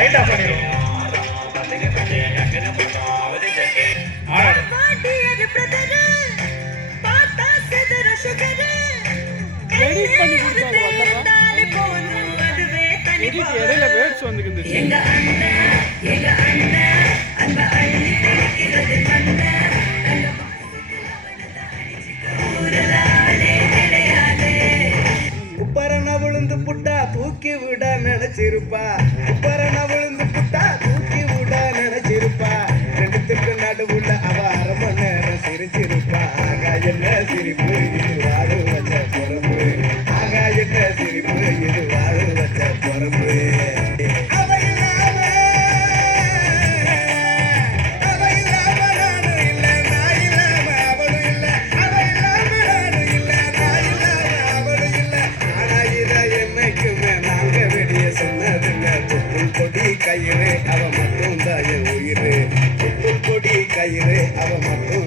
ரைட்டா பண்ணிடுவோம். இடையில வேர்ட்ஸ் வந்துக்குது. உப்பரண விழுந்து புட்டா தூக்கி விட நினைச்சிருப்பா. உப்பரண விழுந்து புட்டா தூக்கி விட நினைச்சிருப்பா. ரெண்டுத்துக்கு நடுவுல அவ அரை மணி நேரம் சிரிச்சிருப்பா. ஆகா என்ன சிரிப்பு இது வாழ வச்ச பொறுப்பு. ஆகா என்ன சிரிப்பு இது வாழ வச்ச பொறுப்பு. கையிலே அவ மட்டும் தான் என் உயிர். கொடி கையிலே அவ மட்டும்